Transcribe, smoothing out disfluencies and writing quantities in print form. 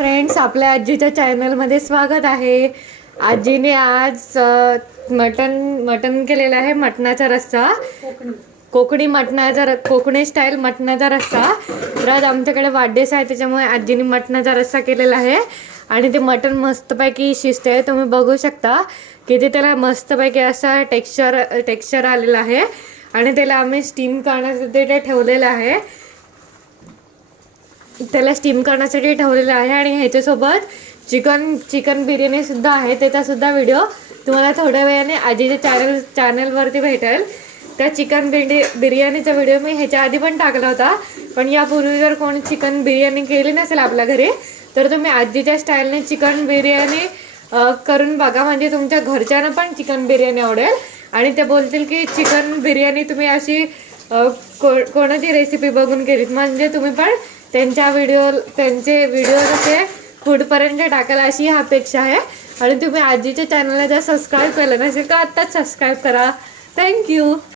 Friends, आपल्या आजीच्या चॅनलमध्ये स्वागत आहे. आजीने आज मटण केलेलं आहे, मटणाचा रस्सा, कोकणी स्टाईल मटणाचा रस्सा. तर आज आमच्याकडे वाढदिवस आहे, त्याच्यामुळे आजीने मटणाचा रस्सा केलेला आहे आणि ते मटण मस्तपैकी शिजते. तुम्ही बघू शकता की ते त्याला मस्तपैकी असा टेक्स्चर आलेला आहे आणि त्याला आम्ही स्टीम करण्यासाठी ते ठेवलेलं आहे. त्याला स्टीम करण्यासाठी ठेवलेलं आहे आणि ह्याच्यासोबत चिकन बिर्याणी सुद्धा आहे. त्याचा सुद्धा व्हिडिओ तुम्हाला थोड्या वेळाने आजीच्या चॅनलवरती भेटेल. त्या चिकन बिर्याणीचा व्हिडिओ मी ह्याच्या आधी पण टाकला होता, पण यापूर्वी जर कोणी चिकन बिर्याणी केली नसेल आपल्या घरी तर तुम्ही आजीच्या स्टाईलने चिकन बिर्याणी करून बघा. म्हणजे तुमच्या घरच्यांना पण चिकन बिर्याणी आवडेल आणि ते बोलतील की चिकन बिर्याणी तुम्ही अशी कोणाची रेसिपी बघून केलीत, म्हणजे तुम्ही पण त्यांचे व्हिडिओ कसे पुढपर्यंत टाकायला अशी अपेक्षा आहे. आणि तुम्ही आजीच्या चॅनलला जर सबस्क्राईब केलं नसेल तर आत्ताच सबस्क्राईब करा. थँक्यू.